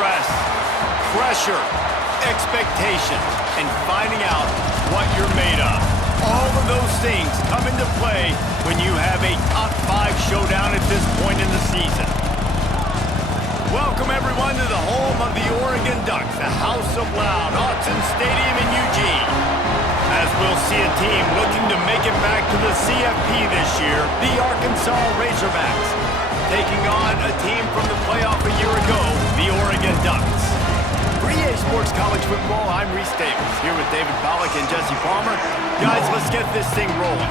Stress, pressure, expectations, and finding out what you're made of. All of those things come into play when you have a top 5 showdown at this point in the season. Welcome, everyone, to the home of the Oregon Ducks, the House of Loud, Autzen Stadium in Eugene. As we'll see a team looking to make it back to the CFP this year, the Arkansas Razorbacks, taking on a team from the playoff a year ago, the Oregon Ducks. For EA Sports College Football, I'm Reese Davis, here with David Pollack and Jesse Palmer. Guys, let's get this thing rolling.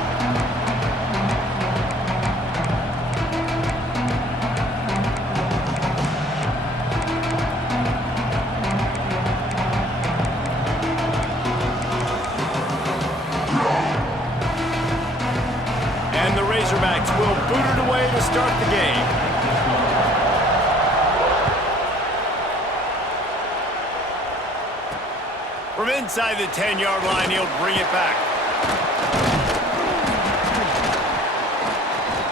And the Razorbacks will boot it away to start the game. From inside the 10-yard line, he'll bring it back.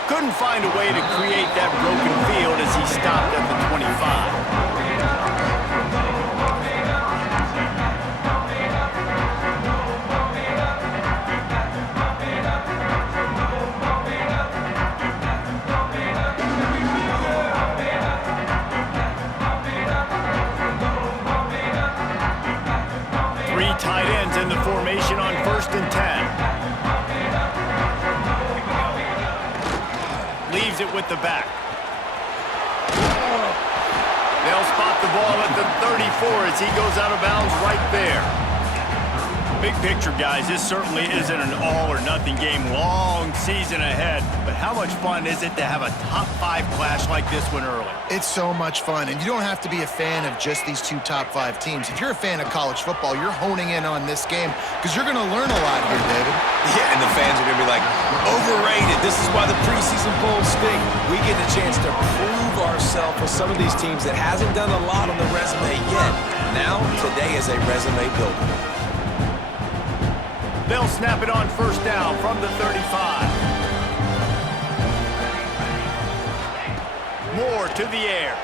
Couldn't find a way to create that broken field as he stopped at the 25. 3 tight ends in the formation on 1st and 10. Leaves it with the back. They'll spot the ball at the 34 as he goes out of bounds right there. Big picture, guys, this certainly isn't an all-or-nothing game. Long season ahead, but how much fun is it to have a top 5 clash like this one early? It's so much fun, and you don't have to be a fan of just these 2 top 5 teams. If you're a fan of college football, you're honing in on this game because you're going to learn a lot here, David. Yeah, and the fans are going to be like, overrated. This is why the preseason polls stink. We get a chance to prove ourselves with some of these teams that hasn't done a lot on the resume yet. Now, today is a resume builder. They'll snap it on 1st down from the 35. Moore to the air.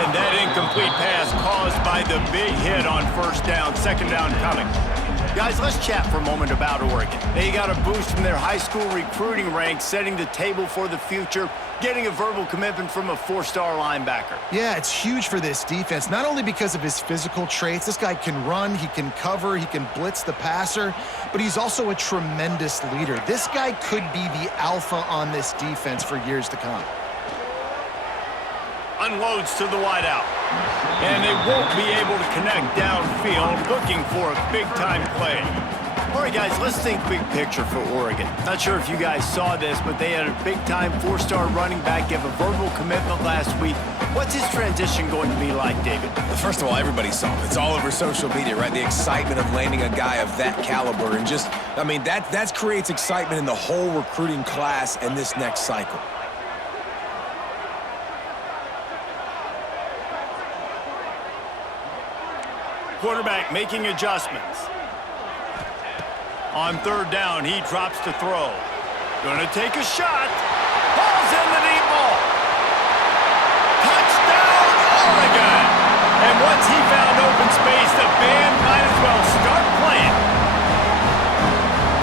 And that incomplete pass caused by the big hit on 1st down, 2nd down coming. Guys, let's chat for a moment about Oregon. They got a boost from their high school recruiting ranks, setting the table for the future, getting a verbal commitment from a 4-star linebacker. Yeah, it's huge for this defense, not only because of his physical traits. This guy can run, he can cover, he can blitz the passer, but he's also a tremendous leader. This guy could be the alpha on this defense for years to come. Unloads to the wideout. And they won't be able to connect downfield, looking for a big-time play. All right, guys, let's think big picture for Oregon. Not sure if you guys saw this, but they had a big-time 4-star running back give a verbal commitment last week. What's his transition going to be like, David? First of all, everybody saw it. It's all over social media, right? The excitement of landing a guy of that caliber. And just, I mean, that creates excitement in the whole recruiting class and this next cycle. Quarterback making adjustments. On 3rd down, he drops to throw. Gonna take a shot. Ball's in the deep ball. Touchdown, Oregon! And once he found open space, the band might as well start playing.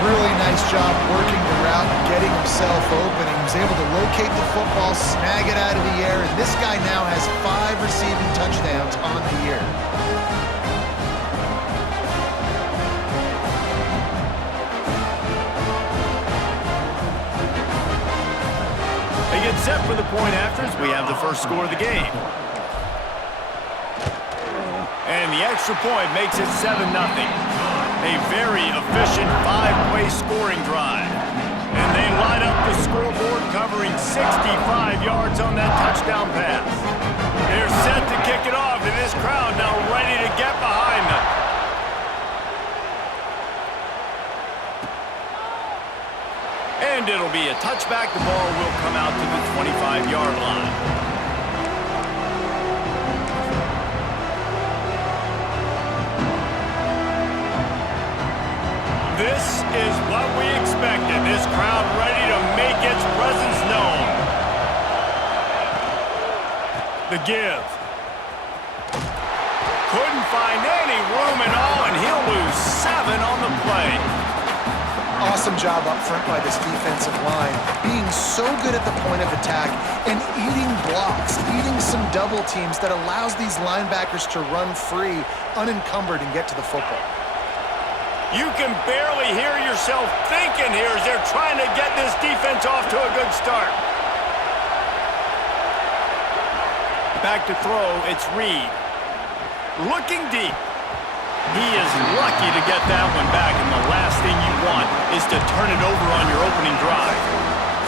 Really nice job working the route and getting himself open. He was able to locate the football, snag it out of the air, and this guy now has 5 receiving touchdowns on the year. They get set for the point afters. We have the first score of the game. And the extra point makes it 7-0. A very efficient 5-play scoring drive. And they line up the scoreboard covering 65 yards on that touchdown pass. They're set to kick it off, and this crowd now ready to get behind them. And it'll be a touchback. The ball will come out to the 25-yard line. This is what we expected. This crowd ready to make its presence known. The give. Couldn't find any room at all, and he'll lose 7 on the play. Awesome job up front by this defensive line, being so good at the point of attack and eating blocks, eating some double teams that allows these linebackers to run free, unencumbered, and get to the football. You can barely hear yourself thinking here as they're trying to get this defense off to a good start. Back to throw, it's Reed. Looking deep. He is lucky to get that one back, and the last thing you want is to turn it over on your opening drive.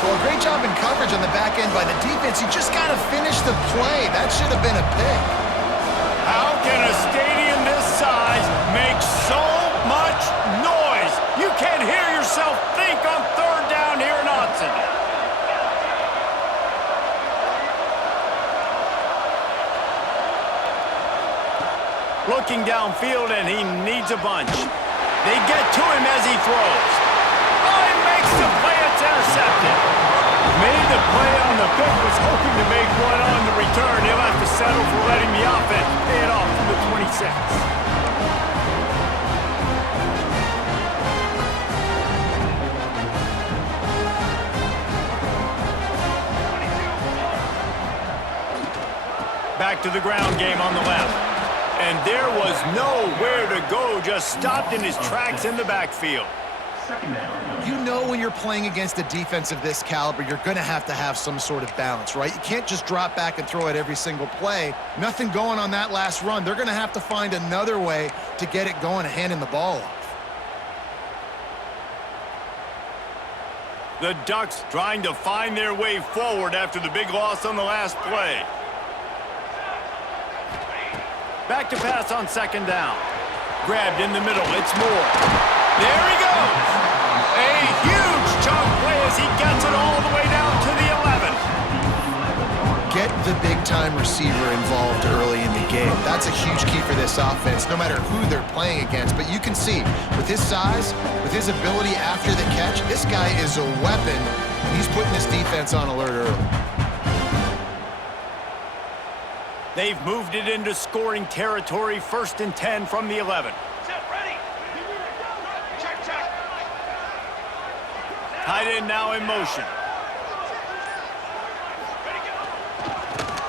Well, a great job in coverage on the back end by the defense. You just got to finish the play. That should have been a pick. How can a stadium this size make so much noise? You can't hear yourself think on 3rd down here in Autzen. Looking downfield, and he needs a bunch. They get to him as he throws. Oh, he makes the play. It's intercepted. Made the play on the pick, was hoping to make one on the return. He'll have to settle for letting the offense pay it off from the 26. Back to the ground game on the left. And there was nowhere to go, just stopped in his tracks in the backfield. You know when you're playing against a defense of this caliber, you're going to have some sort of balance, right? You can't just drop back and throw it every single play. Nothing going on that last run. They're going to have to find another way to get it going and handing the ball off. The Ducks trying to find their way forward after the big loss on the last play. Back to pass on 2nd down. Grabbed in the middle. It's Moore. There he goes. A huge chunk play as he gets it all the way down to the 11. Get the big-time receiver involved early in the game. That's a huge key for this offense, no matter who they're playing against. But you can see, with his size, with his ability after the catch, this guy is a weapon. He's putting this defense on alert early. They've moved it into scoring territory, 1st and 10 from the 11. Tight end now in motion.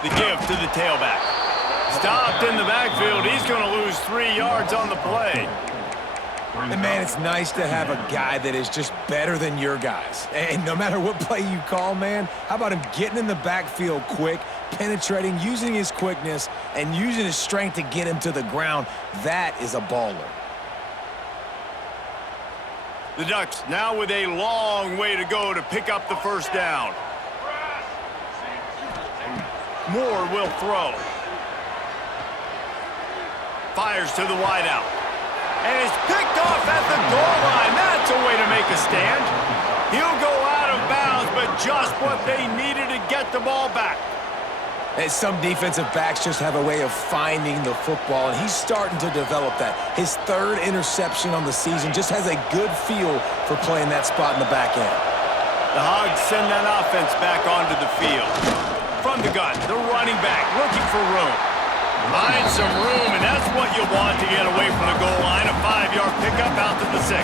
The give to the tailback. Stopped in the backfield. He's going to lose 3 yards on the play. And, man, it's nice to have a guy that is just better than your guys. And no matter what play you call, man, how about him getting in the backfield quick, penetrating, using his quickness, and using his strength to get him to the ground? That is a baller. The Ducks now with a long way to go to pick up the 1st down. Moore will throw. Fires to the wideout. And it's picked off at the goal line. That's a way to make a stand. He'll go out of bounds, but just what they needed to get the ball back. And some defensive backs just have a way of finding the football, and he's starting to develop that. His 3rd interception on the season, just has a good feel for playing that spot in the back end. The Hogs send that offense back onto the field. From the gun, the running back looking for room. Find some room, and that's what you want to get away from the goal line. A 5-yard pickup out to the 6.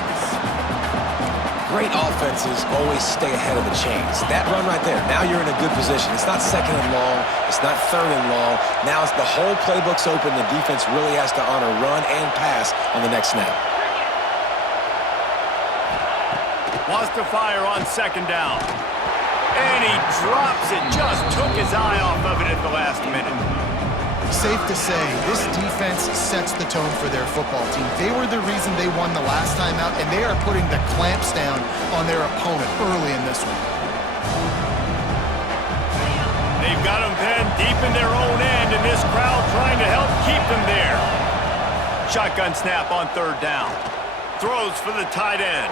Great offenses always stay ahead of the chains. That run right there, now you're in a good position. It's not 2nd and long. It's not 3rd and long. Now it's the whole playbook's open. The defense really has to honor run and pass on the next snap. Wants to fire on 2nd down. And he drops it. Just took his eye off of it at the last minute. Safe to say, this defense sets the tone for their football team. They were the reason they won the last time out, and they are putting the clamps down on their opponent early in this one. They've got them pinned deep in their own end, and this crowd trying to help keep them there. Shotgun snap on 3rd down. Throws for the tight end.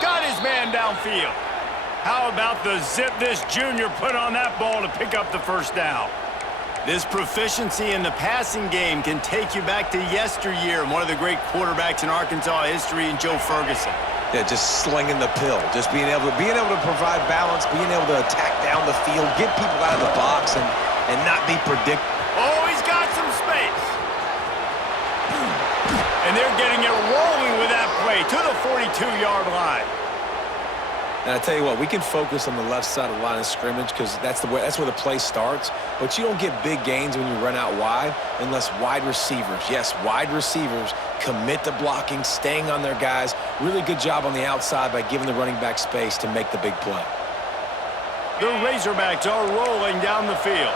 Got his man downfield. How about the zip this junior put on that ball to pick up the 1st down? This proficiency in the passing game can take you back to yesteryear, one of the great quarterbacks in Arkansas history, in Joe Ferguson. Yeah, just slinging the pill, just being able to provide balance, being able to attack down the field, get people out of the box, and and not be predictable. Oh, he's got some space. And they're getting it rolling with that play to the 42-yard line. And I tell you what, we can focus on the left side of the line of scrimmage because that's where the play starts. But you don't get big gains when you run out wide unless wide receivers, yes, wide receivers, commit to blocking, staying on their guys. Really good job on the outside by giving the running back space to make the big play. The Razorbacks are rolling down the field.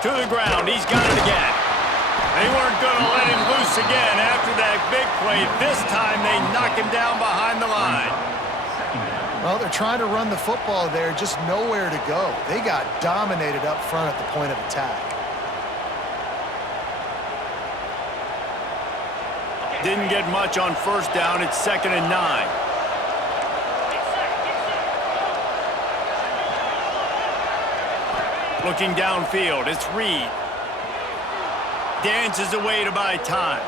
To the ground, he's got it again. They weren't going to let him loose again after that big play. This time they knock him down behind the line. Well, they're trying to run the football there, just nowhere to go. They got dominated up front at the point of attack. Didn't get much on first down. It's 2nd and 9. Looking downfield, it's Reed. Dances away to buy time.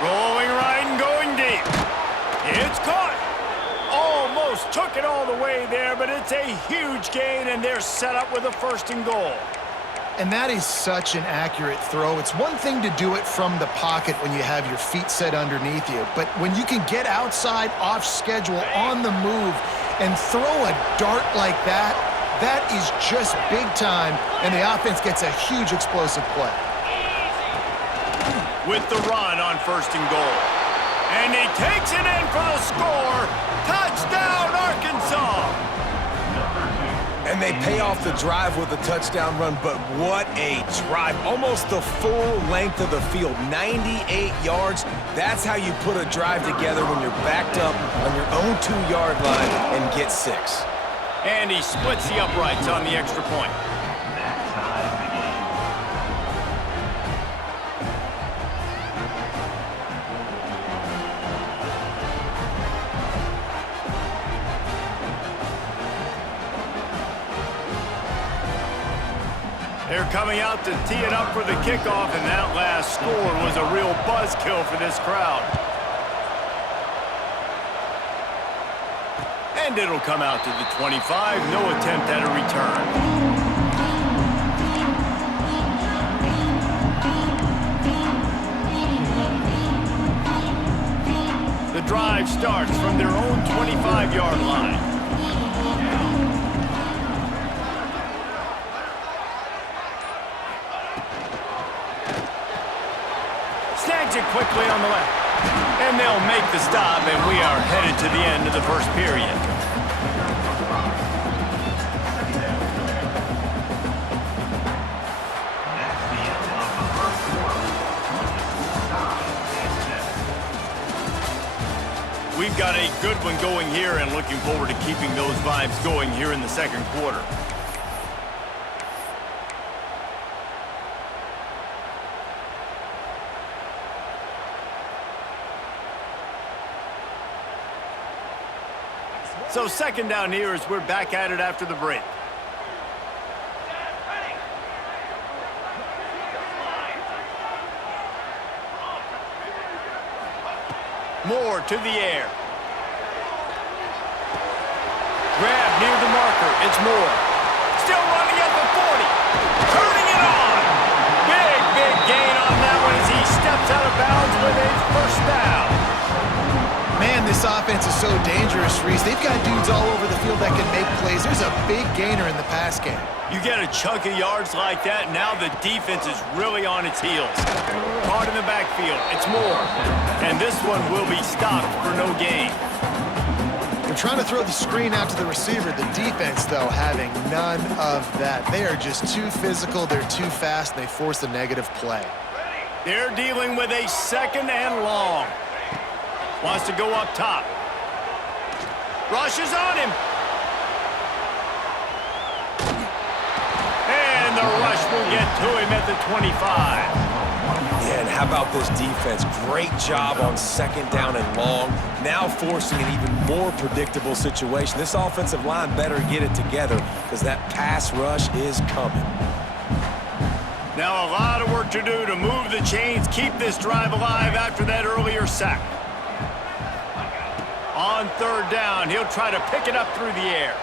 Rolling right and going deep. It's caught. Almost took it all the way there, but it's a huge gain, and they're set up with a 1st and goal. And that is such an accurate throw. It's one thing to do it from the pocket when you have your feet set underneath you, but when you can get outside, off schedule, on the move, and throw a dart like that, that is just big time, and the offense gets a huge explosive play. With the run on 1st and goal. And he takes it in for the score. Touchdown, Arkansas! And they pay off the drive with a touchdown run, but what a drive. Almost the full length of the field, 98 yards. That's how you put a drive together when you're backed up on your own 2-yard line and get 6. And he splits the uprights on the extra point. They're coming out to tee it up for the kickoff, and that last score was a real buzzkill for this crowd. And it'll come out to the 25. No attempt at a return. The drive starts from their own 25-yard line. Snags it quickly on the left. And they'll make the stop, and we are headed to the end of the first period. We've got a good one going here, and looking forward to keeping those vibes going here in the 2nd quarter. So 2nd down here as we're back at it after the break. Moore to the air. Grab near the marker. It's Moore. Still running at the 40. Turning it on. Big gain on that one as he steps out of bounds with a 1st down. Man, this offense is so dangerous, Reese. They've got dudes all over the field that can make plays. There's a big gainer in the pass game. You get a chunk of yards like that, now the defense is really on its heels. Caught in the backfield, it's Moore. And this one will be stopped for no gain. They're trying to throw the screen out to the receiver. The defense, though, having none of that. They are just too physical, they're too fast, and they force a negative play. They're dealing with a 2nd and long. Wants to go up top. Rushes on him. And the rush will get to him at the 25. Yeah, and how about this defense? Great job on 2nd down and long. Now forcing an even more predictable situation. This offensive line better get it together because that pass rush is coming. Now a lot of work to do to move the chains, keep this drive alive after that earlier sack. On third down, he'll try to pick it up through the air.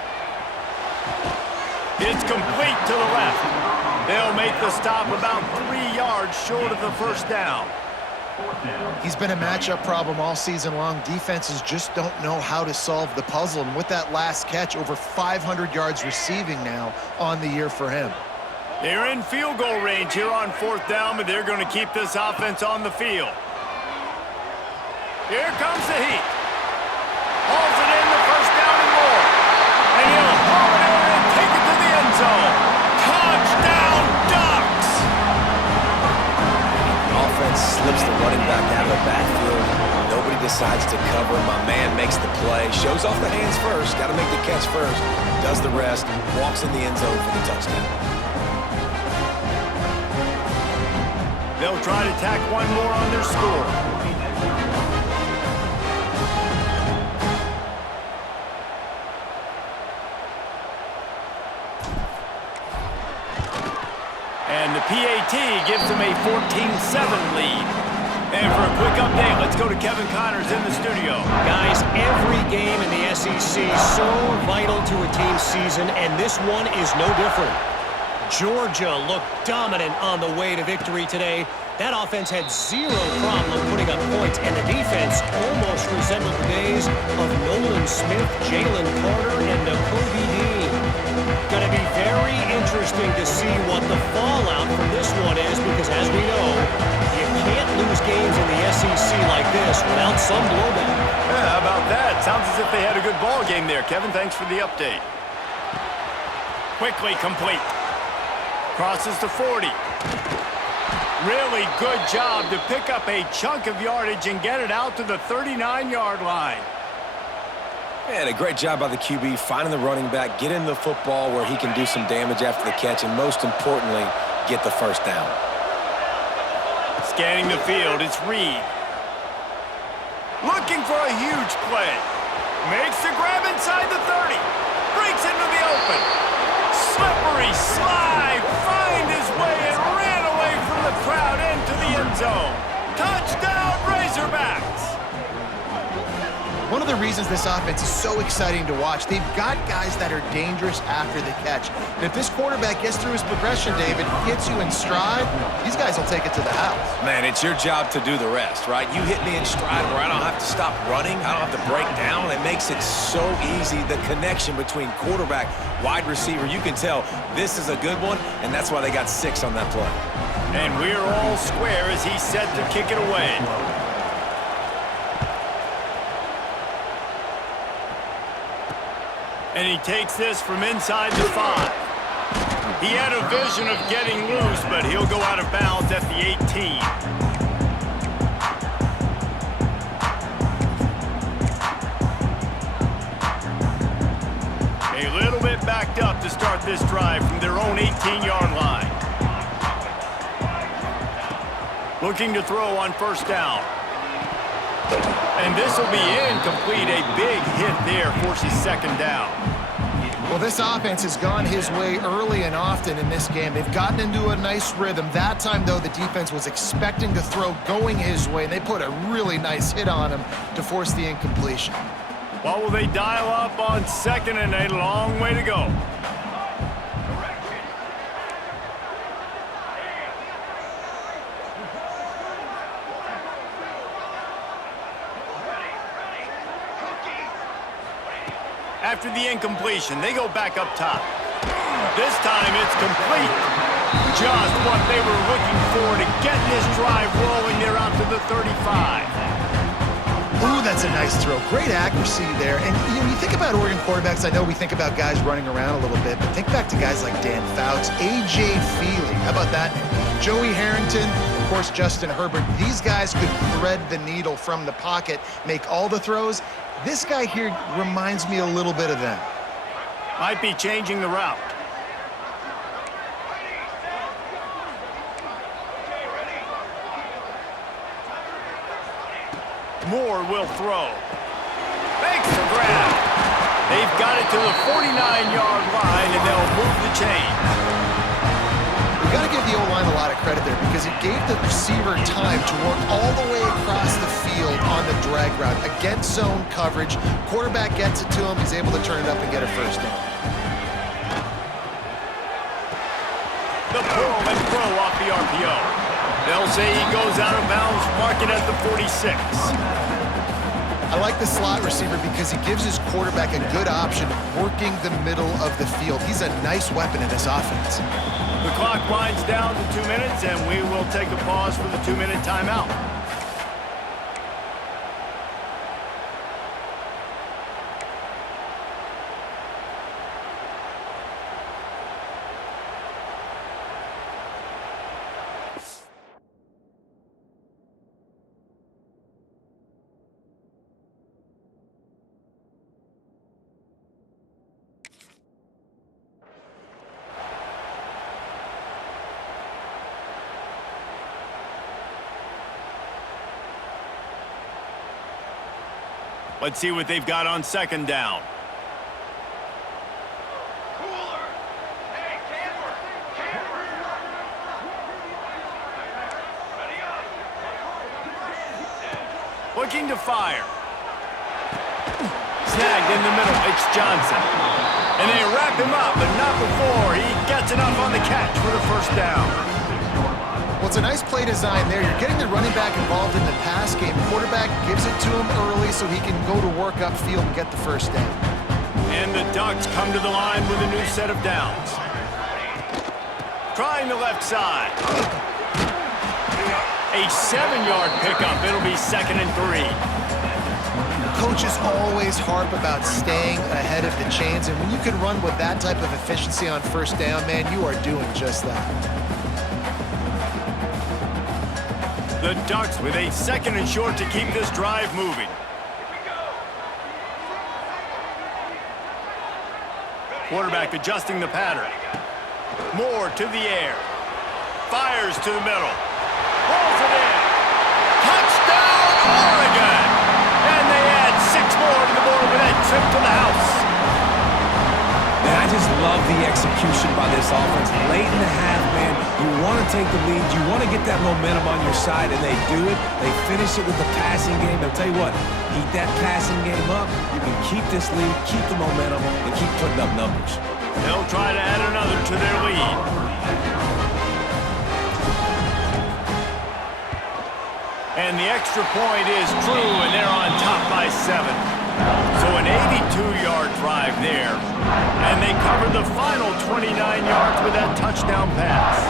It's complete to the left. They'll make the stop about 3 yards short of the first down. He's been a matchup problem all season long. Defenses just don't know how to solve the puzzle. And with that last catch, over 500 yards receiving now on the year for him. They're in field goal range here on fourth down, but they're going to keep this offense on the field. Here comes the heat. Hauls it in, the first down and more. And he'll haul it in and take it to the end zone. Touchdown, Ducks! Offense slips the running back out of the backfield. Nobody decides to cover. My man makes the play. Shows off the hands first. Got to make the catch first. Does the rest. Walks in the end zone for the touchdown. They'll try to tack one more on their score. And the PAT gives them a 14-7 lead. And for a quick update, let's go to Kevin Connors in the studio. Guys, every game in the SEC so vital to a team's season, and this one is no different. Georgia looked dominant on the way to victory today. That offense had zero problem putting up points, and the defense almost resembled the days of Nolan Smith, Jalen Carter, and Nakobe Dean. Going to be very interesting to see what the fallout from this one is, because as we know, you can't lose games in the SEC like this without some blowback. Yeah, how about that? Sounds as if they had a good ball game there. Kevin, thanks for the update. Quickly complete. Crosses to 40. Really good job to pick up a chunk of yardage and get it out to the 39-yard line. And a great job by the QB finding the running back, getting the football where he can do some damage after the catch, and most importantly, get the first down. Scanning the field, it's Reed. Looking for a huge play. Makes the grab inside the 30. Breaks into the open. Slippery slide. Find his way and ran away from the crowd into the end zone. Touchdown, Razorbacks. One of the reasons this offense is so exciting to watch, they've got guys that are dangerous after the catch. And if this quarterback gets through his progression, David, hits you in stride, these guys will take it to the house. Man, it's your job to do the rest, right? You hit me in stride where I don't have to stop running. I don't have to break down. It makes it so easy, the connection between quarterback, wide receiver. You can tell this is a good one, and that's why they got 6 on that play. And we're all square as he's set to kick it away. And he takes this from inside the 5. He had a vision of getting loose, but he'll go out of bounds at the 18. A little bit backed up to start this drive from their own 18-yard line. Looking to throw on first down. And this will be incomplete. A big hit there forces second down. Well, this offense has gone his way early and often in this game. They've gotten into a nice rhythm. That time, though, the defense was expecting to throw going his way, and they put a really nice hit on him to force the incompletion. What will they dial up on second and a long way to go? After the incompletion, they go back up top. This time it's complete. Just what they were looking for to get this drive rolling there out to the 35. Ooh, that's a nice throw. Great accuracy there. And you think about Oregon quarterbacks, I know we think about guys running around a little bit, but think back to guys like Dan Fouts, A.J. Feely. How about that? Joey Harrington, of course, Justin Herbert. These guys could thread the needle from the pocket, make all the throws. This guy here reminds me a little bit of them. Might be changing the route. Moore will throw. Makes the grab. They've got it to the 49-yard line, and they'll move the chains. We've got to give the O-line a lot of credit there because it gave the receiver time to work all the way across the field on on the drag route against zone coverage. Quarterback gets it to him. He's able to turn it up and get a first down. The pull and throw off the RPO. They'll say he goes out of bounds, mark it at the 46. I like the slot receiver because he gives his quarterback a good option working the middle of the field. He's a nice weapon in this offense. The clock winds down to 2 minutes, and we will take a pause for the 2-minute timeout. Let's see what they've got on second down. Looking to fire. Snagged in the middle. It's Johnson. And they wrap him up, but not before he gets enough on the catch for the first down. Well, it's a nice play design there. You're getting the running back involved in the pass game. Quarterback gives it to him early so he can go to work upfield and get the first down. And the Ducks come to the line with a new set of downs. Trying the left side. A 7-yard pickup. It'll be 2nd and 3. Coaches always harp about staying ahead of the chains, and when you can run with that type of efficiency on first down, man, you are doing just that. The Ducks with a 2nd and short to keep this drive moving. Quarterback adjusting the pattern. Moore to the air. Fires to the middle. Pulls it in. Touchdown, Oregon! And they add 6 more to the board with that trip to the house. Man, I just love the execution by this offense. Late in the half, man, you want to take the lead. You want to get that momentum on your side, and they do it. They finish it with the passing game. I'll tell you what, keep that passing game up. You can keep this lead, keep the momentum, and keep putting up numbers. They'll try to add another to their lead. And the extra point is true, and they're on top by 7. So an 82-yard drive there. And they cover the final 29 yards with that touchdown pass.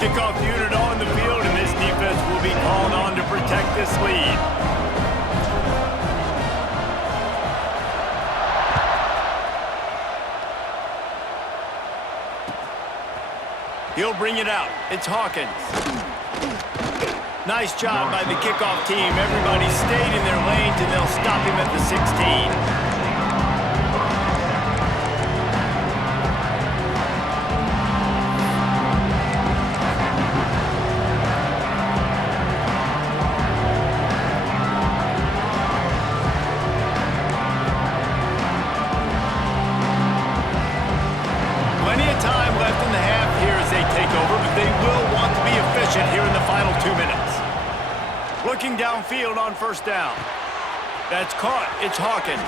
Kickoff unit on the field, and this defense will be called on to protect this lead. He'll bring it out. It's Hawkins. Nice job by the kickoff team. Everybody stayed in their lanes, and they'll stop him at the 16. Plenty of time left in the half here as they take over, but they will want to be efficient here in the final 2 minutes. Looking downfield on first down. That's caught. It's Hawkins.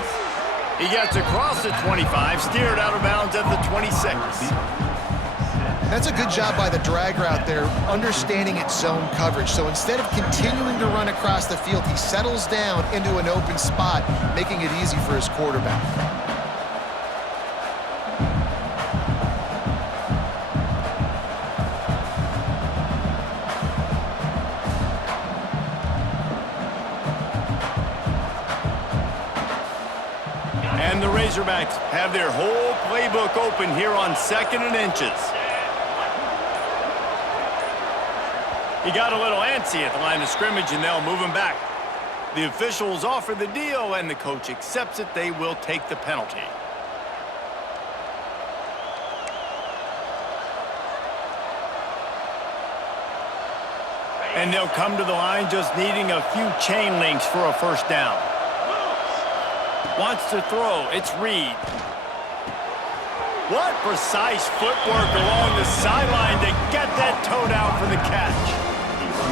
He gets across the 25, steered out of bounds at the 26. That's a good job by the drag route there, understanding its zone coverage. So instead of continuing to run across the field, he settles down into an open spot, making it easy for his quarterback. And the Razorbacks have their whole playbook open here on 2nd and inches. He got a little antsy at the line of scrimmage, and they'll move him back. The officials offer the deal, and the coach accepts it. They will take the penalty. And they'll come to the line just needing a few chain links for a first down. Wants to throw. It's Reed. What precise footwork along the sideline to get that tiptoed out for the catch.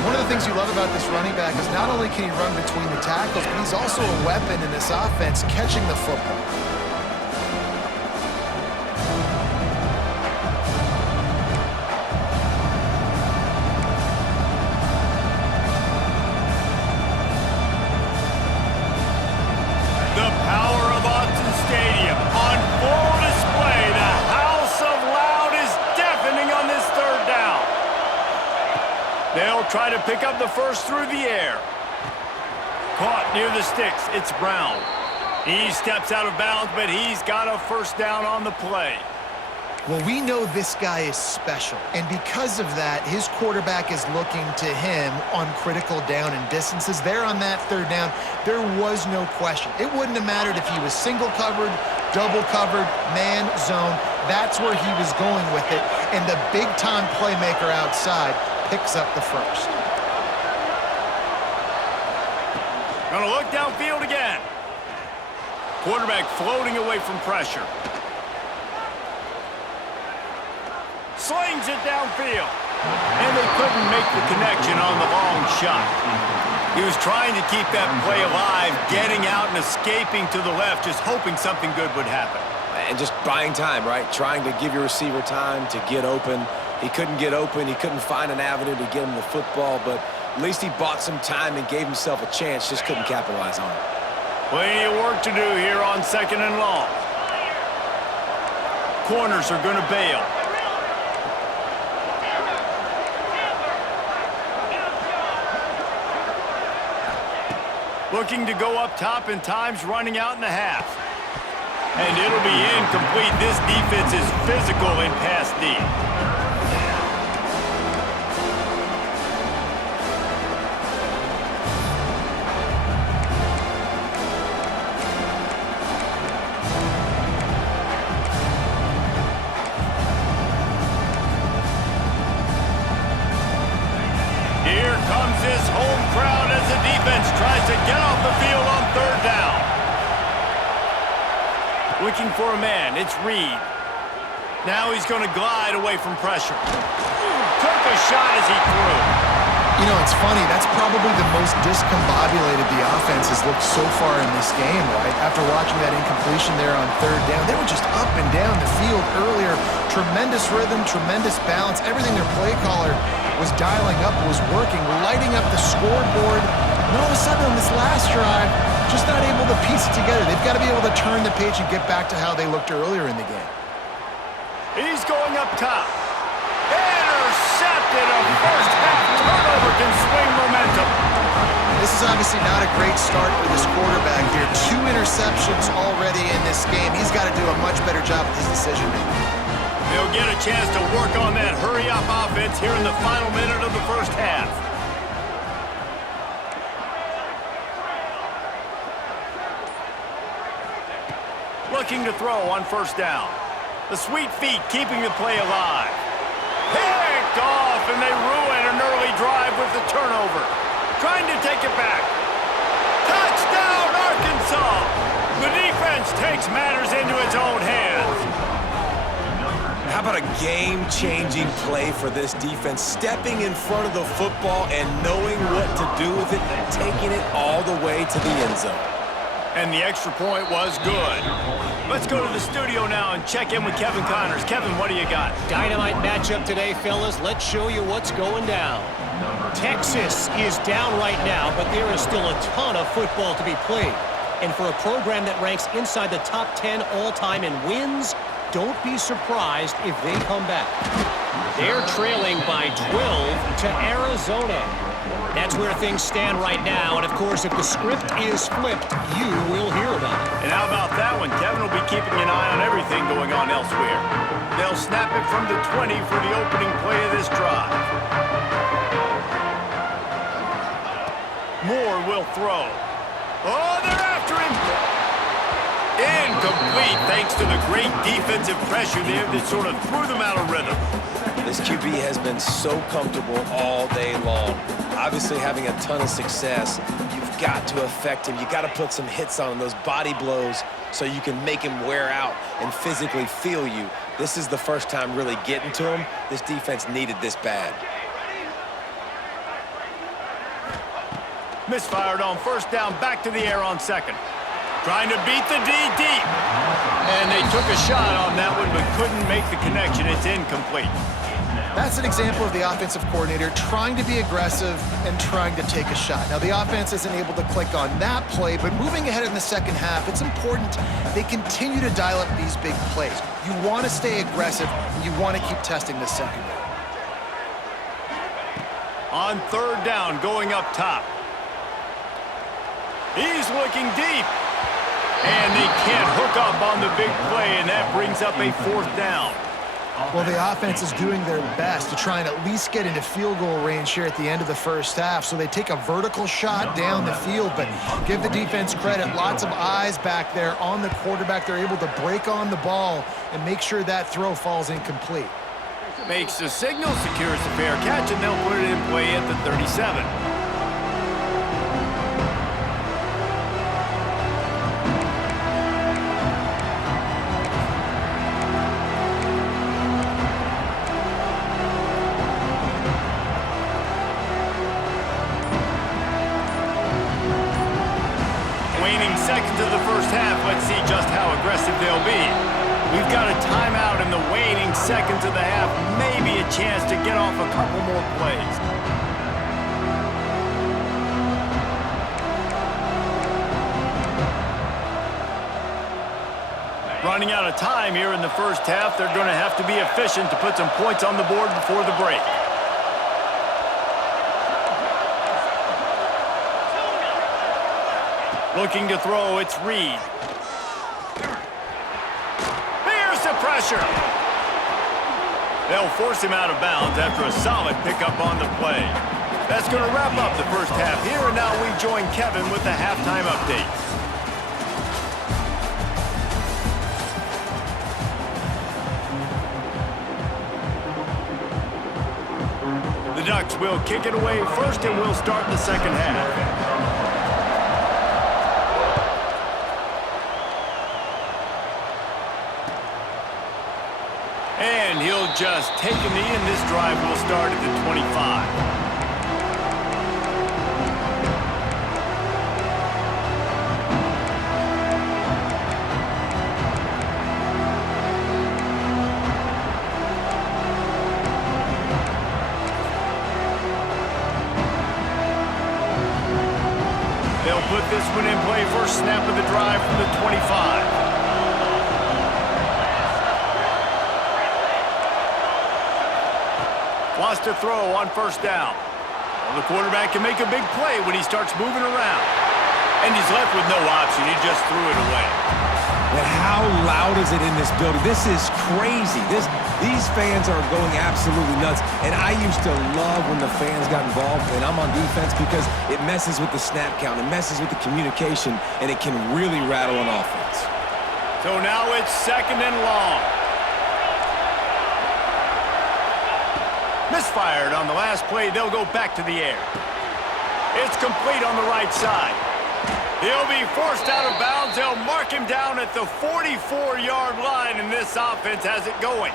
One of the things you love about this running back is not only can he run between the tackles, but he's also a weapon in this offense catching the football. The power of Autzen Stadium on full display. The House of Loud is deafening on this third down. They'll try to pick up the first through the air. Caught near the sticks. It's Brown. He steps out of bounds, but he's got a first down on the play. Well, we know this guy is special, and because of that, his quarterback is looking to him on critical down and distances. There on that third down, there was no question. It wouldn't have mattered if he was single covered, double covered, man, zone. That's where he was going with it, and the big-time playmaker outside picks up the first. Gonna look downfield again. Quarterback floating away from pressure. Slings it downfield. And they couldn't make the connection on the long shot. He was trying to keep that play alive, getting out and escaping to the left, just hoping something good would happen. And just buying time, right? Trying to give your receiver time to get open. He couldn't get open. He couldn't find an avenue to get him the football, but at least he bought some time and gave himself a chance, just couldn't capitalize on it. Plenty of work to do here on 2nd and long. Corners are going to bail. Looking to go up top, and time's running out in the half. And it'll be incomplete. This defense is physical in pass deep. Here comes this home crowd as the defense tries to get off the field on third down. Looking for a man, it's Reed. Now he's going to glide away from pressure. Took a shot as he threw. You know, it's funny, that's probably the most discombobulated the offense has looked so far in this game, right? After watching that incompletion there on third down, they were just up and down the field earlier. Tremendous rhythm, tremendous balance. Everything their play caller was dialing up was working, lighting up the scoreboard. And all of a sudden on this last drive, just not able to piece it together. They've got to be able to turn the page and get back to how they looked earlier in the game. He's going up top. Intercepted. A first half turnover can swing momentum. This is obviously not a great start for this quarterback here. 2 interceptions already in this game. He's got to do a much better job with his decision-making. They'll get a chance to work on that hurry-up offense here in the final minute of the first half. Looking to throw on first down. The sweet feet keeping the play alive. Picked off, and they ruin an early drive with the turnover. Trying to take it back. Touchdown, Arkansas! The defense takes matters into its own hands. How about a game-changing play for this defense? Stepping in front of the football and knowing what to do with it, and taking it all the way to the end zone. And the extra point was good. Let's go to the studio now and check in with Kevin Connors. Kevin, what do you got? Dynamite matchup today, fellas. Let's show you what's going down. Texas is down right now, but there is still a ton of football to be played. And for a program that ranks inside the top 10 all-time in wins, don't be surprised if they come back. They're trailing by 12 to Arizona. That's where things stand right now, and of course, if the script is flipped, you will hear about it. And how about that one? Kevin will be keeping an eye on everything going on elsewhere. They'll snap it from the 20 for the opening play of this drive. Moore will throw. Oh, they're after him! Incomplete, thanks to the great defensive pressure there that sort of threw them out of rhythm. This QB has been so comfortable all day long. Obviously having a ton of success. You've got to affect him. You got to put some hits on him, those body blows, so you can make him wear out and physically feel you. This is the first time really getting to him. This defense needed this bad. Misfired on first down, back to the air on second. Trying to beat the D deep. And they took a shot on that one, but couldn't make the connection. It's incomplete. That's an example of the offensive coordinator trying to be aggressive and trying to take a shot. Now, the offense isn't able to click on that play, but moving ahead in the second half, it's important they continue to dial up these big plays. You want to stay aggressive, and you want to keep testing the secondary. On third down, going up top. He's looking deep. And they can't hook up on the big play, and that brings up a fourth down. Well, the offense is doing their best to try and at least get into field goal range here at the end of the first half. So they take a vertical shot down the field, but give the defense credit. Lots of eyes back there on the quarterback. They're able to break on the ball and make sure that throw falls incomplete. Makes the signal, secures the fair catch, and they'll put it in play at the 37. Seconds of the first half. Let's see just how aggressive they'll be. We've got a timeout in the waning seconds of the half. Maybe a chance to get off a couple more plays. Running out of time here in the first half. They're going to have to be efficient to put some points on the board before the break. Looking to throw, it's Reed. There's the pressure. They'll force him out of bounds after a solid pickup on the play. That's going to wrap up the first half here, and now we join Kevin with the halftime update. The Ducks will kick it away first, and we'll start the second half. And he'll just take a knee, and this drive will start at the 25. They'll put this one in play. First snap of the drive from the 25. Wants to throw on first down. Well, the quarterback can make a big play when he starts moving around. And he's left with no option. He just threw it away. But how loud is it in this building? This is crazy. These fans are going absolutely nuts. And I used to love when the fans got involved, and I'm on defense, because it messes with the snap count. It messes with the communication, and it can really rattle an offense. So now it's second and long. Misfired on the last play. They'll go back to the air. It's complete on the right side. He'll be forced out of bounds. They'll mark him down at the 44-yard line, and this offense has it going.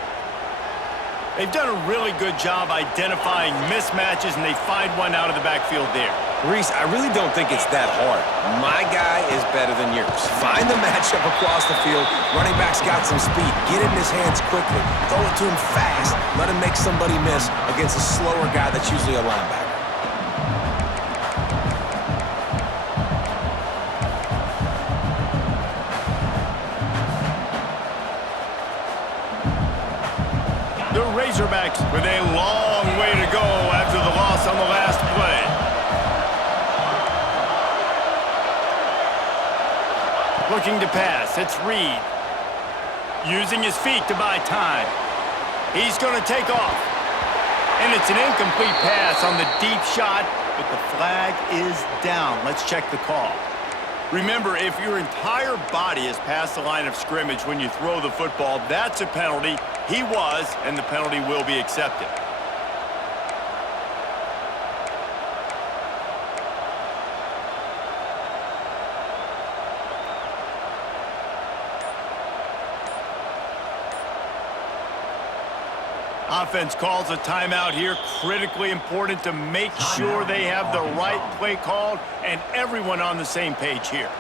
They've done a really good job identifying mismatches, and they find one out of the backfield there. Reese, I really don't think it's that hard. My guy is better than yours. Find the matchup across the field. Running back's got some speed. Get it in his hands quickly. Throw it to him fast. Let him make somebody miss against a slower guy that's usually a linebacker. The Razorbacks with a long way to go after the loss on the last play. Looking to pass, it's Reed. Using his feet to buy time. He's going to take off. And it's an incomplete pass on the deep shot, but the flag is down. Let's check the call. Remember, if your entire body is past the line of scrimmage when you throw the football, that's a penalty. He was, and the penalty will be accepted. Offense calls a timeout here. Critically important to make sure they have the right play called and everyone on the same page here.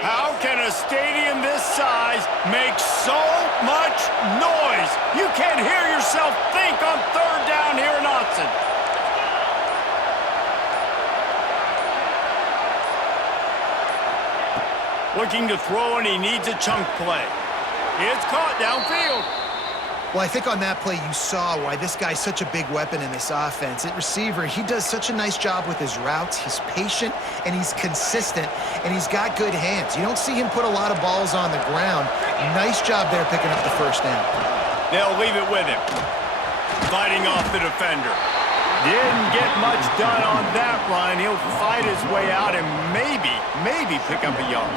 How can a stadium this size make so much noise? You can't hear yourself think on third down here in Autzen. Looking to throw, and he needs a chunk play. It's caught downfield. Well, I think on that play you saw why this guy's such a big weapon in this offense. At receiver, he does such a nice job with his routes. He's patient, and he's consistent, and he's got good hands. You don't see him put a lot of balls on the ground. Nice job there picking up the first down. They'll leave it with him. Fighting off the defender. Didn't get much done on that run. He'll fight his way out and maybe pick up a yard.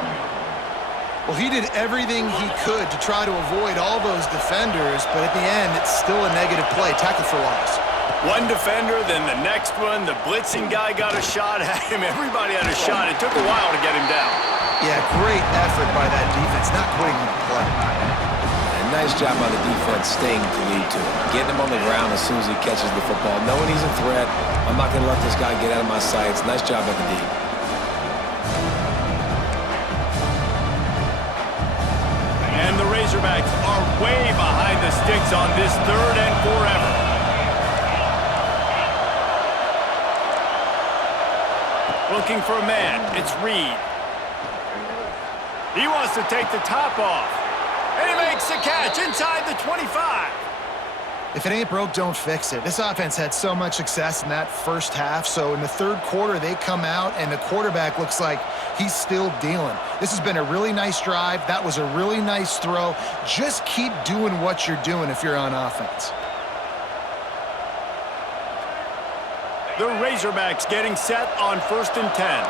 Well, he did everything he could to try to avoid all those defenders, but at the end, it's still a negative play, tackle for loss. One defender, then the next one. The blitzing guy got a shot at him. Everybody had a shot. It took a while to get him down. Yeah, great effort by that defense, not quitting on the play. And nice job by the defense staying to lead to him. Getting him on the ground as soon as he catches the football. Knowing he's a threat, I'm not going to let this guy get out of my sights. Nice job by the D. And the Razorbacks are way behind the sticks on this 3rd and forever. Looking for a man. It's Reed. He wants to take the top off. And he makes the catch inside the 25. If it ain't broke, don't fix it. This offense had so much success in that first half, so in the third quarter, they come out, and the quarterback looks like he's still dealing. This has been a really nice drive. That was a really nice throw. Just keep doing what you're doing if you're on offense. The Razorbacks getting set on 1st and 10.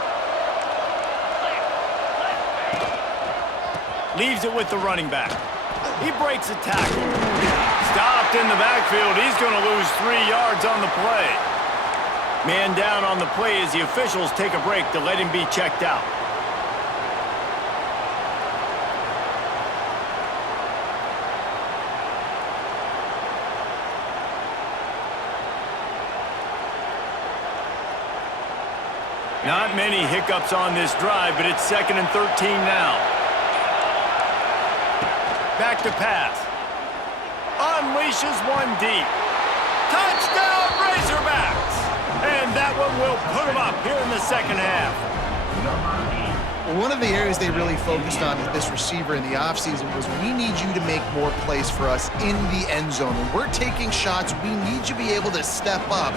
Leaves it with the running back. He breaks a tackle. Stopped in the backfield. He's going to lose 3 yards on the play. Man down on the play as the officials take a break to let him be checked out. Not many hiccups on this drive, but it's 2nd and 13 now. Back to pass. Unleashes one deep. Touchdown, Razorbacks! And that one will put them up here in the second half. Well, one of the areas they really focused on with this receiver in the offseason was we need you to make more plays for us in the end zone. When we're taking shots, we need you to be able to step up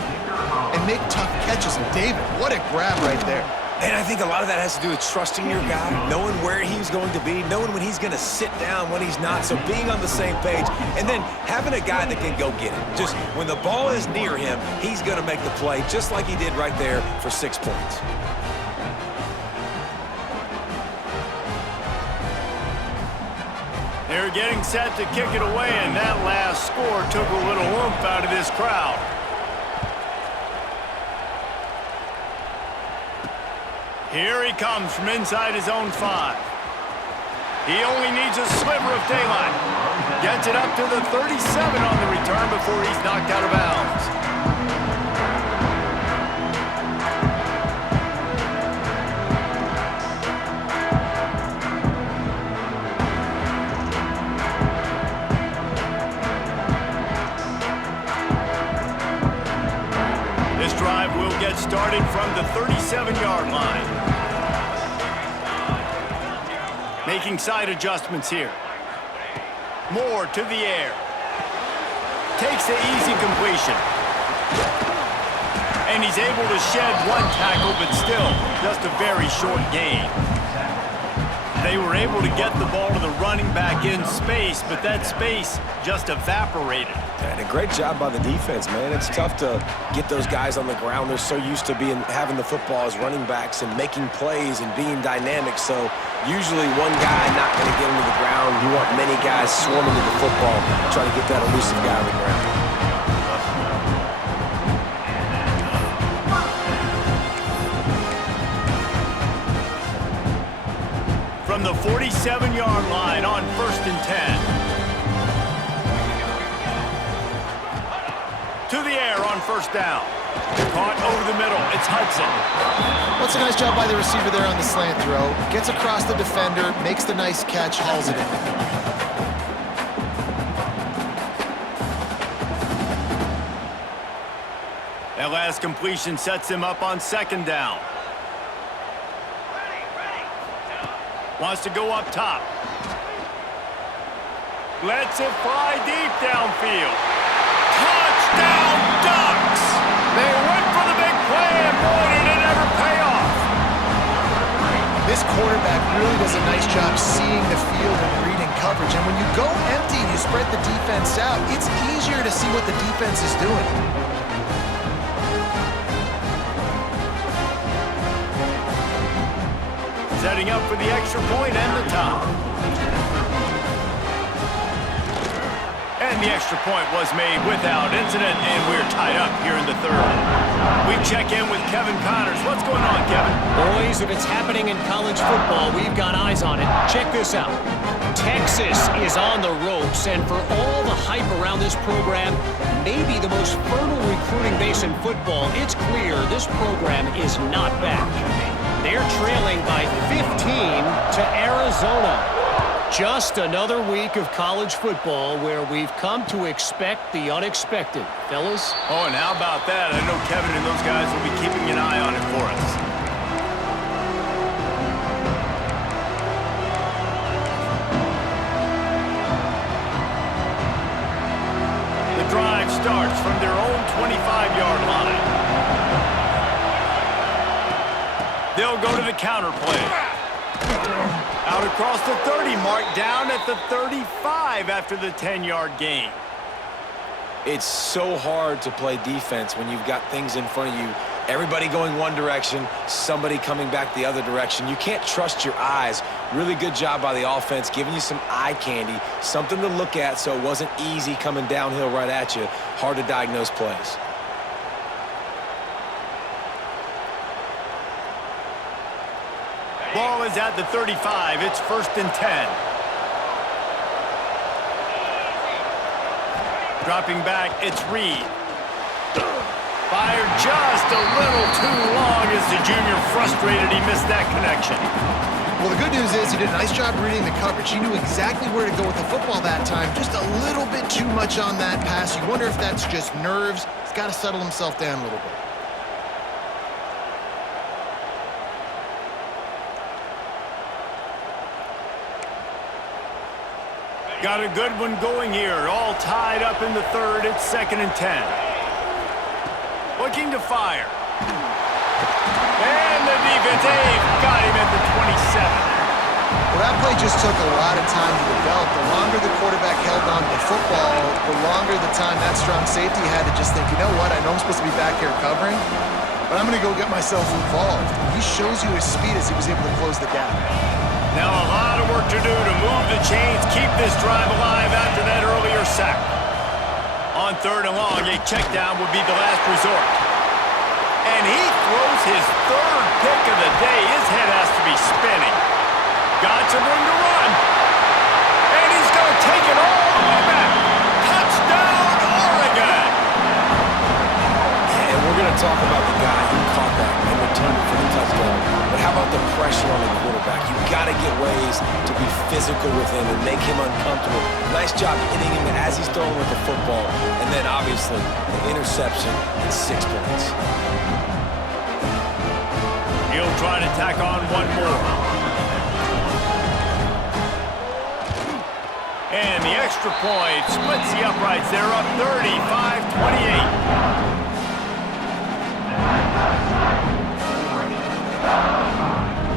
and make tough catches. And David, what a grab right there. And I think a lot of that has to do with trusting your guy, knowing where he's going to be, knowing when he's going to sit down, when he's not, so being on the same page, and then having a guy that can go get it. Just when the ball is near him, he's going to make the play, just like he did right there for 6 points. They're getting set to kick it away, and that last score took a little oomph out of this crowd. Here he comes from inside his own 5. He only needs a sliver of daylight. Gets it up to the 37 on the return before he's knocked out of bounds. This drive will get started from the 37-yard line. Making side adjustments here. Moore to the air. Takes the easy completion. And he's able to shed one tackle, but still just a very short gain. They were able to get the ball to the running back in space, but that space just evaporated. And a great job by the defense, man. It's tough to get those guys on the ground. They're so used to having the football as running backs and making plays and being dynamic. So usually one guy not going to get him to the ground. You want many guys swarming to the football, trying to get that elusive guy on the ground. From the 47-yard line on 1st and 10. To the air on 1st down. Caught over the middle. It's Hudson. That's a nice job by the receiver there on the slant throw. Gets across the defender, makes the nice catch, hauls it in. That last completion sets him up on 2nd down. Wants to go up top. Lets it fly deep downfield. Touchdown Ducks! They went for the big play, and boy, did it ever pay off. This quarterback really does a nice job seeing the field and reading coverage. And when you go empty and you spread the defense out, it's easier to see what the defense is doing. Setting up for the extra point and the top. And the extra point was made without incident, and we're tied up here in the 3rd. We check in with Kevin Connors. What's going on, Kevin? Boys, if it's happening in college football, we've got eyes on it. Check this out. Texas is on the ropes, and for all the hype around this program, maybe the most fertile recruiting base in football, it's clear this program is not back. They're trailing by 15 to Arizona. Just another week of college football where we've come to expect the unexpected. Fellas? Oh, and how about that? I know Kevin and those guys will be keeping an eye on it for us. The drive starts from their own 25-yard line. They'll go to the counter play. Out across the 30 mark, down at the 35 after the 10-yard gain. It's so hard to play defense when you've got things in front of you. Everybody going one direction, somebody coming back the other direction. You can't trust your eyes. Really good job by the offense, giving you some eye candy, something to look at so it wasn't easy coming downhill right at you. Hard to diagnose plays. Ball is at the 35. It's 1st and 10. Dropping back, it's Reed. Fired just a little too long as the junior frustrated he missed that connection. Well, the good news is he did a nice job reading the coverage. He knew exactly where to go with the football that time. Just a little bit too much on that pass. You wonder if that's just nerves. He's got to settle himself down a little bit. Got a good one going here. All tied up in the 3rd. It's 2nd and 10. Looking to fire. And the defense, got him at the 27. Well, that play just took a lot of time to develop. The longer the quarterback held on to the football, the longer the time that strong safety had to just think, you know what, I know I'm supposed to be back here covering, but I'm going to go get myself involved. He shows you his speed as he was able to close the gap. Now a lot of work to do to move the chains, keep this drive alive after that earlier sack. On 3rd and long, a check down would be the last resort. And he throws his 3rd pick of the day. His head has to be spinning. Got some room to run. And he's going to take it all the way back. Touchdown, Oregon! And we're going to talk about the guy who caught that and returned it for the touchdown. But how about the pressure on the quarterback? You got to get ways to be physical with him and make him uncomfortable. Nice job hitting him as he's throwing with the football. And then, obviously, the interception and 6 points. He'll try to tack on one more. And the extra point splits the uprights. They're up 35-28.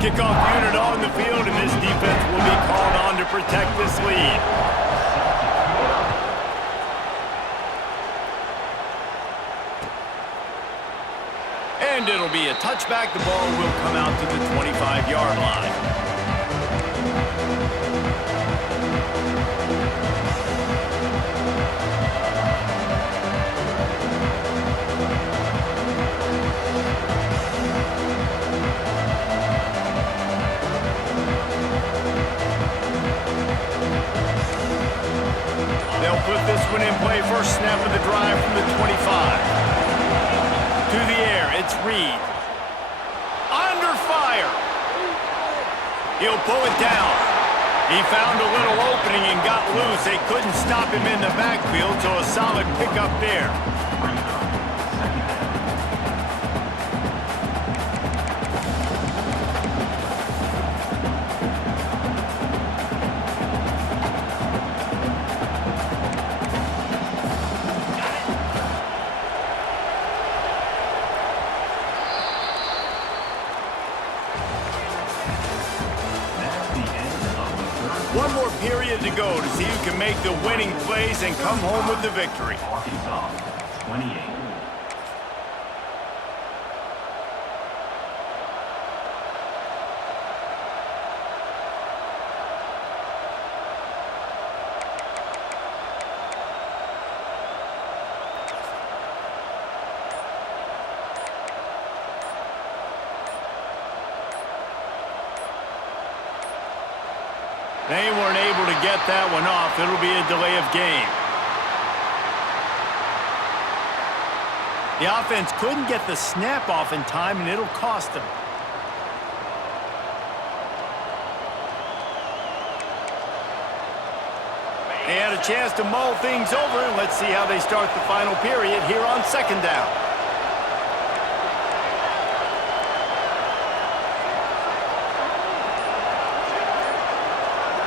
Kickoff unit on the field, and this defense protect this lead. And it'll be a touchback. The ball will come out to the 25-yard line. They'll put this one in play. First snap of the drive from the 25. To the air, it's Reed. Under fire. He'll pull it down. He found a little opening and got loose. They couldn't stop him in the backfield, so a solid pickup there. One more period to go to see who can make the winning plays and come home with the victory. Arkansas, 28. They weren't able to get that one off. It'll be a delay of game. The offense couldn't get the snap off in time, and it'll cost them. They had a chance to mull things over, and let's see how they start the final period here on second down.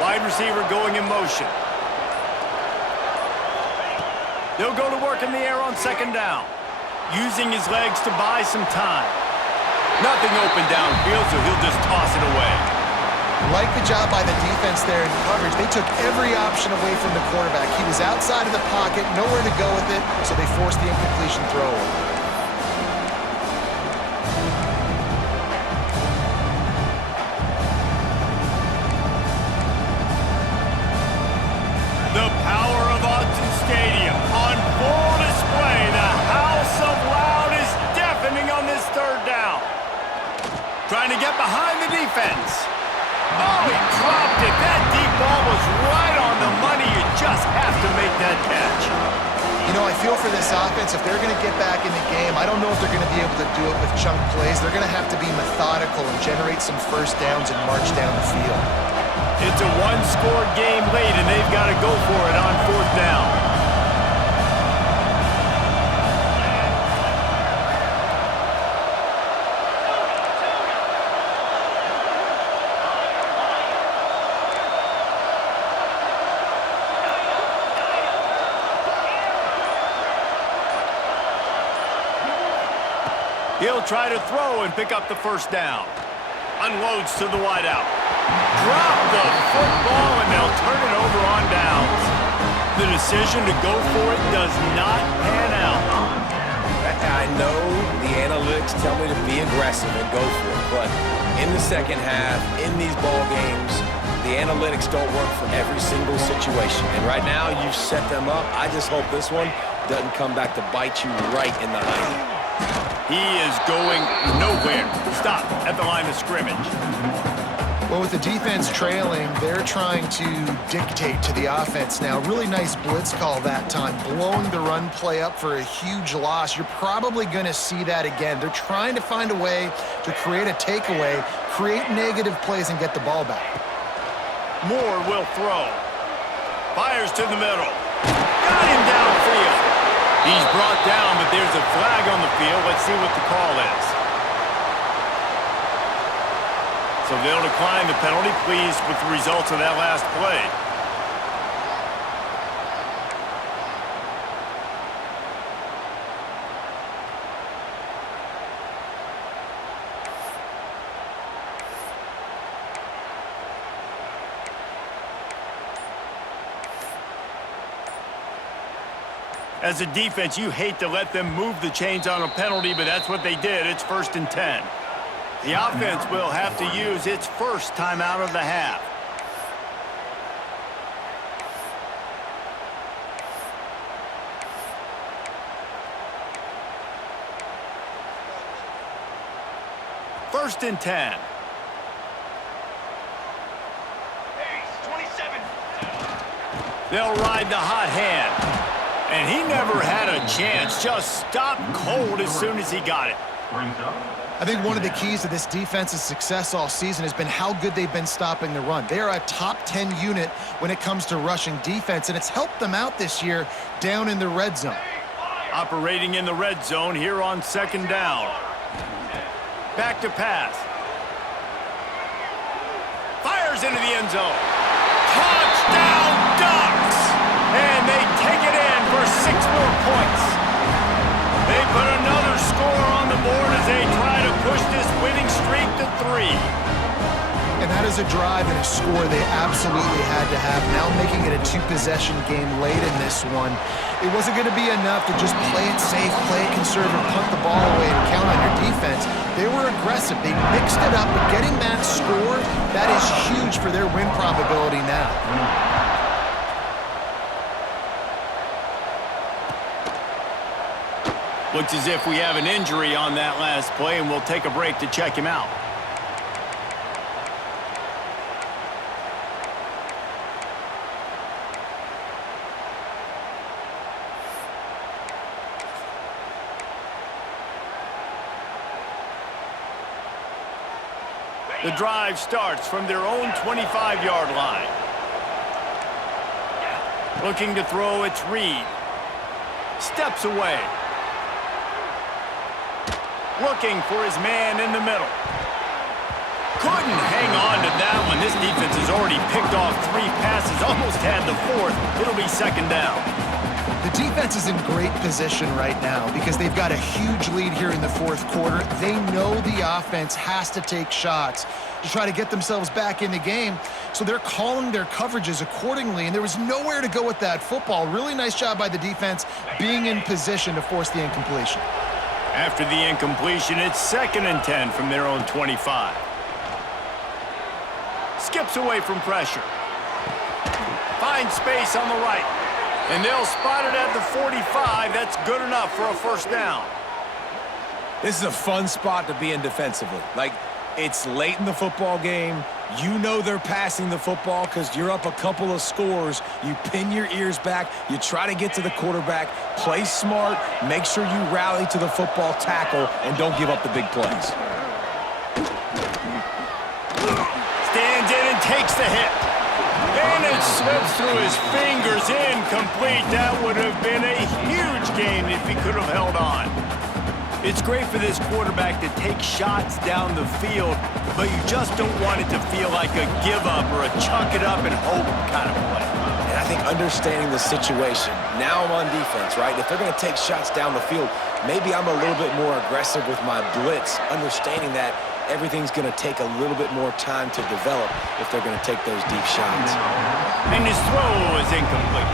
Wide receiver going in motion. They'll go to work in the air on second down, using his legs to buy some time. Nothing open downfield, so he'll just toss it away. Like the job by the defense there in coverage. They took every option away from the quarterback. He was outside of the pocket, nowhere to go with it, so they forced the incompletion throw. The power of Autzen Stadium on full display. The House of Loud is deafening on this third down. Trying to get behind the defense. Oh, he dropped it. That deep ball was right on the money. You just have to make that catch. You know, I feel for this offense, if they're going to get back in the game, I don't know if they're going to be able to do it with chunk plays. They're going to have to be methodical and generate some first downs and march down the field. It's a one-score game late, and they've got to go for it on fourth down. He'll try to throw and pick up the first down. Unloads to the wideout. Drop the football, and they'll turn it over on downs. The decision to go for it does not pan out. I know the analytics tell me to be aggressive and go for it, but in the second half, in these ball games, the analytics don't work for every single situation. And right now, you've set them up. I just hope this one doesn't come back to bite you right in the hiney. He is going nowhere. Stop at the line of scrimmage. Well, with the defense trailing, they're trying to dictate to the offense now. Really nice blitz call that time, blowing the run play up for a huge loss. You're probably going to see that again. They're trying to find a way to create a takeaway, create negative plays, and get the ball back. Moore will throw. Fires to the middle. Got him downfield. He's brought down, but there's a flag on the field. Let's see what the call is. So they'll decline the penalty. Pleased with the results of that last play. As a defense, you hate to let them move the chains on a penalty, but that's what they did. It's 1st and 10. The offense will have to use its first timeout of the half. First and 10. They'll ride the hot hand. And he never had a chance. Just stopped cold as soon as he got it. I think one of the keys to this defense's success all season has been how good they've been stopping the run. They are a top 10 unit when it comes to rushing defense, and it's helped them out this year down in the red zone. Operating in the red zone here on 2nd down. Back to pass. Fires into the end zone. Touchdown Ducks! And they take it in for 6 more points. They put another score on the board as they try to push this winning streak to 3. And that is a drive and a score they absolutely had to have. Now making it a 2-possession game late in this one. It wasn't going to be enough to just play it safe, play it conservative, punt the ball away, and count on your defense. They were aggressive. They mixed it up, but getting that score, that is huge for their win probability now. Looks as if we have an injury on that last play, and we'll take a break to check him out. The drive starts from their own 25-yard line. Looking to throw, it's Reed. Steps away. Looking for his man in the middle. Couldn't hang on to that one. This defense has already picked off 3 passes, almost had the 4th. It'll be 2nd down. The defense is in great position right now because they've got a huge lead here in the 4th quarter. They know the offense has to take shots to try to get themselves back in the game, so they're calling their coverages accordingly, and there was nowhere to go with that football. Really nice job by the defense being in position to force the incompletion. After the incompletion, it's 2nd and 10 from their own 25. Skips away from pressure. Finds space on the right. And they'll spot it at the 45. That's good enough for a 1st down. This is a fun spot to be in defensively. Like, it's late in the football game. You know they're passing the football because you're up a couple of scores. You pin your ears back. You try to get to the quarterback. Play smart. Make sure you rally to the football tackle and don't give up the big plays. Stands in and takes the hit. And it slips through his fingers, incomplete. That would have been a huge game if he could have held on. It's great for this quarterback to take shots down the field, but you just don't want it to feel like a give-up or a chuck it up and hope kind of play. And I think understanding the situation, now I'm on defense, right? If they're going to take shots down the field, maybe I'm a little bit more aggressive with my blitz, understanding that everything's going to take a little bit more time to develop if they're going to take those deep shots. And his throw is incomplete.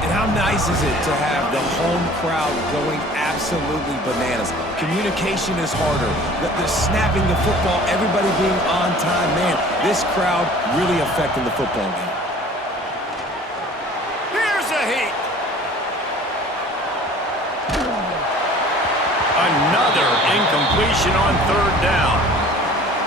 And how nice is it to have the home crowd going absolutely bananas? Communication is harder. The snapping the football, everybody being on time. Man, this crowd really affecting the football game. Here's a heat. Another incompletion on 3rd down.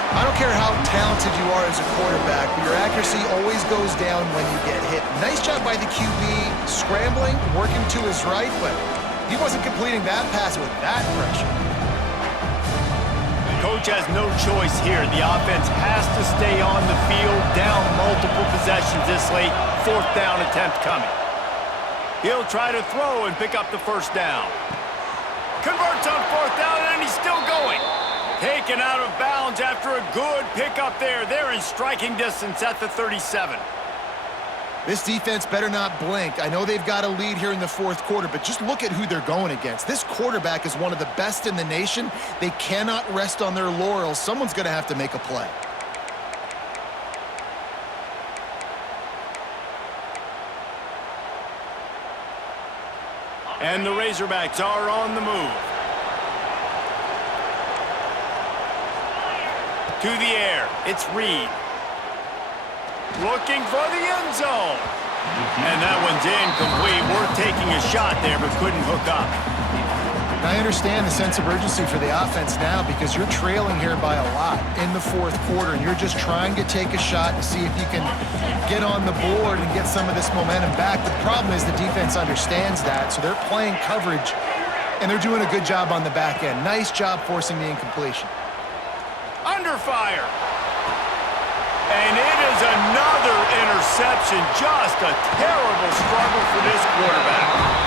I don't care how talented you are as a quarterback, but your accuracy always goes down when you get hit. Nice job by the QB scrambling, working to his right, but he wasn't completing that pass with that pressure. Coach has no choice here. The offense has to stay on the field, down multiple possessions this late. 4th down attempt coming. He'll try to throw and pick up the 1st down. Converts on 4th down, and he's still going. Taken out of bounds after a good pickup there. They're in striking distance at the 37. This defense better not blink. I know they've got a lead here in the 4th quarter, but just look at who they're going against. This quarterback is one of the best in the nation. They cannot rest on their laurels. Someone's going to have to make a play. And the Razorbacks are on the move. To the air, it's Reed. Looking for the end zone. And that one's incomplete. Worth taking a shot there, but couldn't hook up. I understand the sense of urgency for the offense now because you're trailing here by a lot in the fourth quarter, and you're just trying to take a shot to see if you can get on the board and get some of this momentum back. But the problem is the defense understands that, so they're playing coverage, and they're doing a good job on the back end. Nice job forcing the incompletion. Under fire. And it is another interception. Just a terrible struggle for this quarterback.